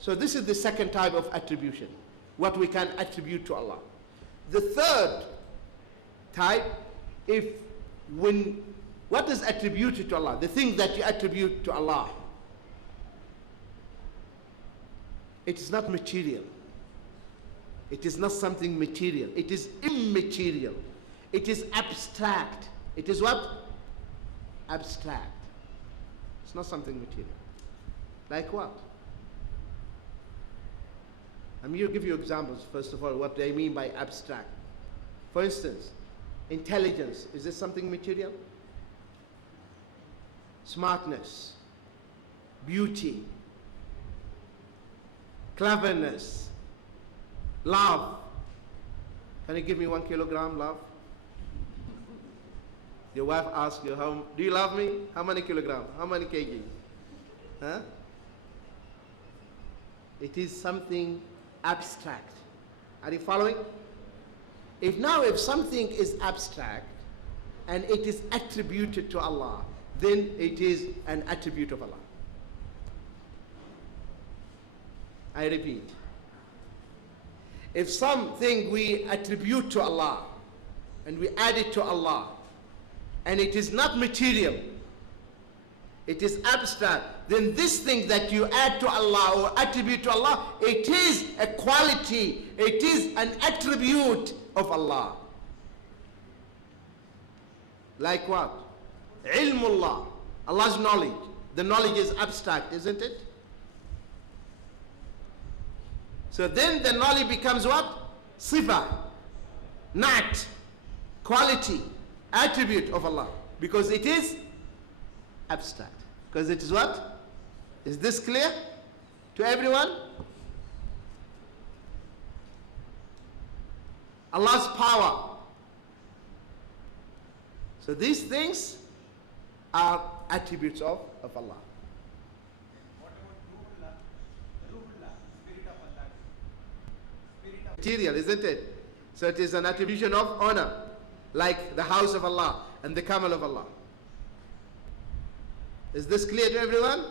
So this is the second type of attribution, what we can attribute to Allah. The third type, what is attributed to Allah? The thing that you attribute to Allah, it is not material. It is not something material. It is immaterial. It is abstract. It is what? Abstract. It's not something material. Like what? I'm going to give you examples, first of all, what they mean by abstract. For instance, intelligence. Is this something material? Smartness, beauty, cleverness, love. Can you give me 1 kilogram, love? Your wife asks you, do you love me? How many kilograms? How many kg? Huh? It is something abstract. Are you following? If something is abstract and it is attributed to Allah, then it is an attribute of Allah. I repeat. If something we attribute to Allah and we add it to Allah and it is not material, it is abstract, then this thing that you add to Allah or attribute to Allah, it is a quality, it is an attribute of Allah. Like what? Ilmullah, Allah's knowledge. The knowledge is abstract, isn't it? So then the knowledge becomes what? Sifa, nat, quality, attribute of Allah. Because it is abstract. Because it is what? Is this clear to everyone? Allah's power. So these things are attributes of Allah. What about Ruhullah, spirit of Allah? Material, isn't it? So it is an attribution of honor, like the house of Allah and the camel of Allah. Is this clear to everyone?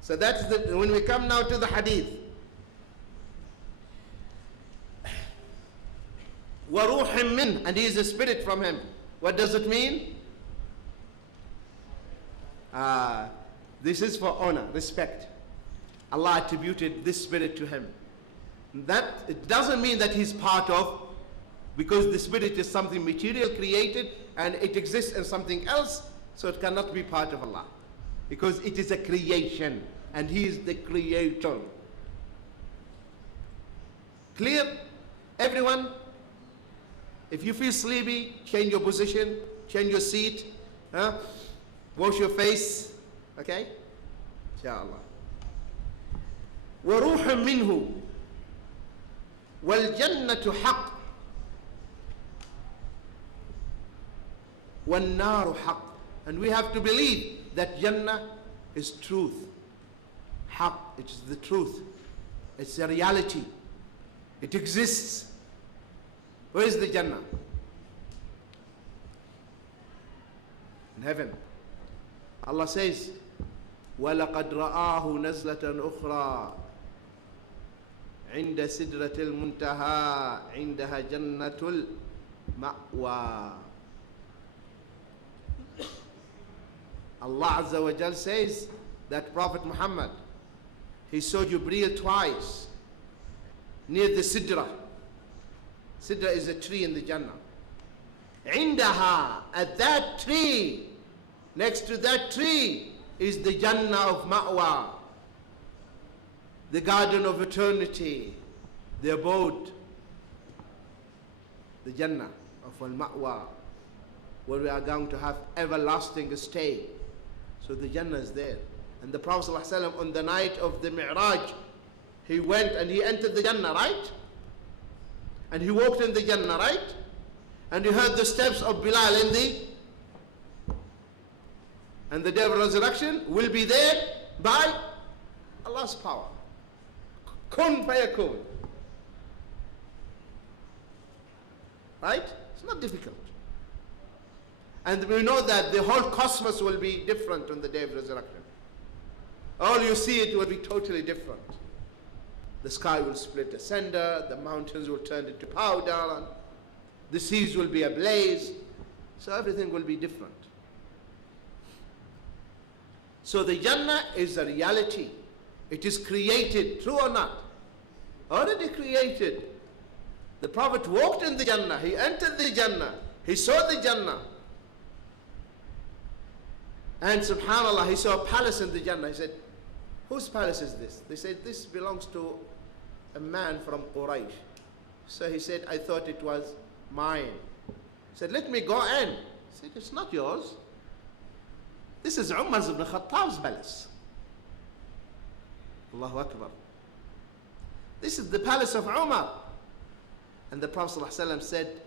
So that's when we come now to the hadith. وَرُوحٍ مِّنْ, and he is a spirit from him. What does it mean? This is for honor, respect. Allah attributed this spirit to him. That it doesn't mean that he's part of, because the spirit is something material created and it exists in something else, so it cannot be part of Allah, because it is a creation and he is the creator. Clear? Everyone? If you feel sleepy, change your position, change your seat, wash your face, okay? Inshallah. وَرُوحٌ مِّنْهُ وَالْجَنَّةُ حَقٌّ وَالنَّارُ حَقٌّ. And we have to believe that Jannah is truth. Haqq, it is the truth. It's a reality. It exists. Where is the Jannah? In heaven. Allah says, وَلَقَدْ رَآهُ نَزْلَةً أُخْرَى عِنْدَ سِدْرَةِ الْمُنْتَهَى عِنْدَهَا جَنَّةُ الْمَأْوَى. Allah Azza wa Jal says that Prophet Muhammad, he saw Jibreel twice near the Sidra. Sidra is a tree in the Jannah. Indaha, at that tree, next to that tree is the Jannah of Ma'wa, the garden of eternity, the abode, the Jannah of Al-Ma'wa, where we are going to have everlasting stay. So the Jannah is there. And the Prophet ﷺ, on the night of the Mi'raj, he went and he entered the Jannah, right? And he walked in the Jannah, right? And he heard the steps of Bilal and the day of resurrection will be there by Allah's power. Kun fayakun. Right? It's not difficult. And we know that the whole cosmos will be different on the day of resurrection. All you see, it will be totally different. The sky will split asunder, the mountains will turn into powder, and the seas will be ablaze. So everything will be different. So the Jannah is a reality. It is created, true or not? Already created. The Prophet walked in the Jannah. He entered the Jannah. He saw the Jannah. And subhanAllah, he saw a palace in the Jannah. He said, whose palace is this? They said, this belongs to a man from Quraysh. So he said, I thought it was mine. He said, let me go in. He said, it's not yours. This is Umar ibn Khattab's palace. Allahu Akbar. This is the palace of Umar. And the Prophet ﷺ said,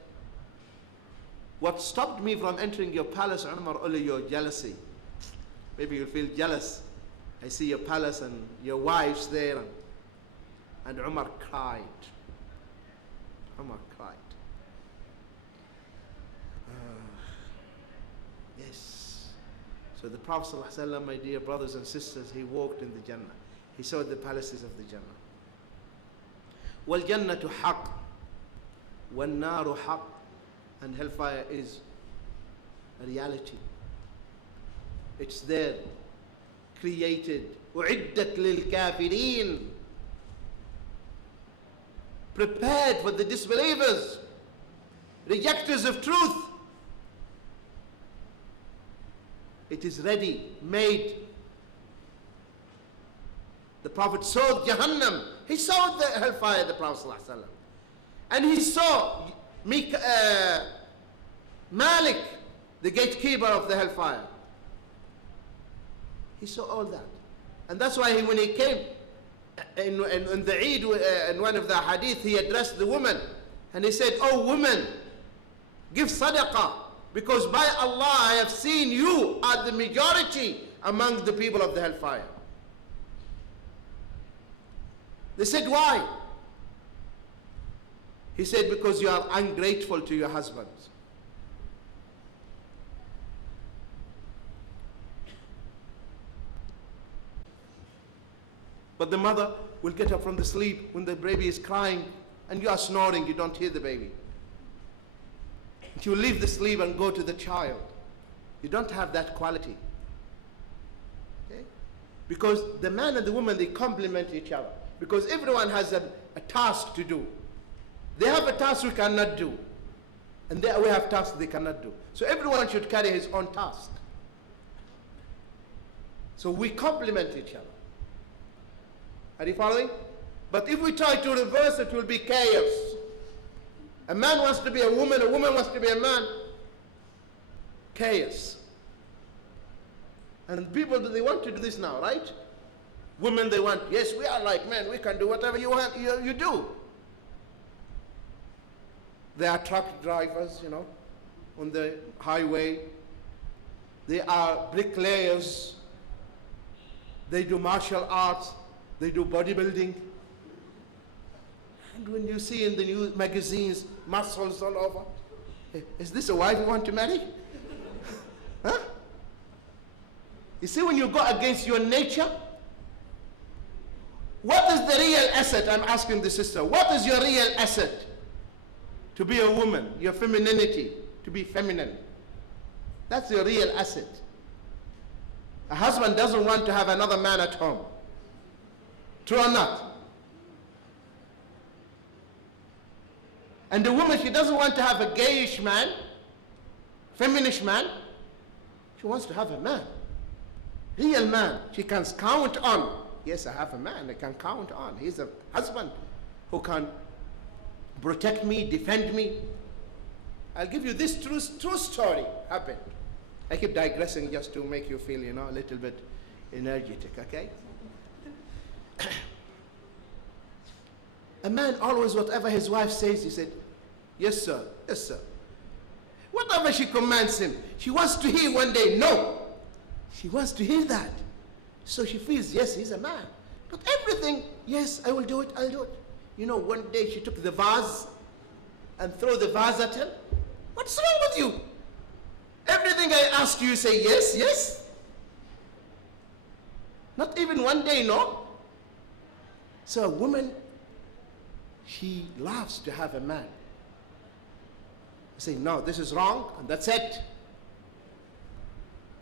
what stopped me from entering your palace, Umar, only your jealousy. Maybe you feel jealous. I see your palace and your wives there. And Umar cried. Umar cried. Yes. So the Prophet ﷺ, my dear brothers and sisters, he walked in the Jannah. He saw the palaces of the Jannah. وَالْجَنَّةُ حَقٌّ وَالنَّارُ حَقٌّ. And hellfire is a reality. It's there, created. أُعِدَّتْ لِلْكَافِرِينَ. Prepared for the disbelievers, rejectors of truth. It is ready, made. The Prophet saw Jahannam. He saw the hellfire, the Prophet ﷺ. And he saw Malik, the gatekeeper of the hellfire. He saw all that. And that's why when he came in the Eid, in one of the hadith, he addressed the woman. And he said, oh woman, give sadaqah. Because by Allah, I have seen you are the majority among the people of the hellfire. They said, why? He said, because you are ungrateful to your husbands. But the mother will get up from the sleep when the baby is crying and you are snoring, you don't hear the baby. She will leave the sleep and go to the child. You don't have that quality. Okay? Because the man and the woman, they complement each other. Because everyone has a task to do. They have a task we cannot do. And we have tasks they cannot do. So everyone should carry his own task. So we complement each other. Are you following? But if we try to reverse it, will be chaos. A man wants to be a woman wants to be a man. Chaos. And people, they want to do this now, right? Women, they want, yes, we are like men, we can do whatever you want, you do. They are truck drivers, you know, on the highway. They are bricklayers. They do martial arts. They do bodybuilding. And when you see in the news magazines, muscles all over, is this a wife you want to marry? Huh? You see, when you go against your nature, what is the real asset? I'm asking the sister, what is your real asset? To be a woman, your femininity, to be feminine. That's your real asset. A husband doesn't want to have another man at home. True or not? And the woman, she doesn't want to have a gayish man, feminist man. She wants to have a man, real man. She can count on. Yes, I have a man I can count on. He's a husband who can protect me, defend me. I'll give you this true story happened. I keep digressing just to make you feel, a little bit energetic, okay? A man always, whatever his wife says, he said, yes sir, yes sir. Whatever she commands him, she wants to hear one day, no. She wants to hear that. So she feels, yes, he's a man. But everything, yes, I will do it, I'll do it. One day she took the vase and threw the vase at him. What's wrong with you? Everything I ask you, you say yes, yes. Not even one day, no? So a woman, she loves to have a man. Say, no, this is wrong, and that's it.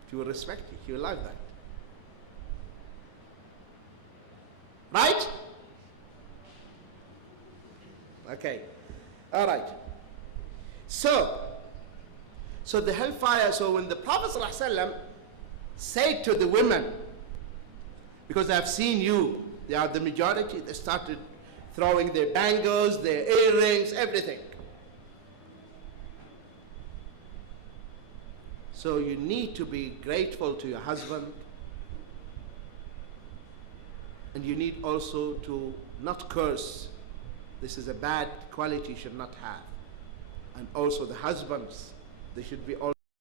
She will respect you. She will like that. Right? Okay. All right. So the hellfire, so when the Prophet ﷺ said to the women, because I've seen you, they are the majority, they started throwing their bangles, their earrings, everything. So you need to be grateful to your husband, and you need also to not curse. This is a bad quality you should not have. And also the husbands, they should be also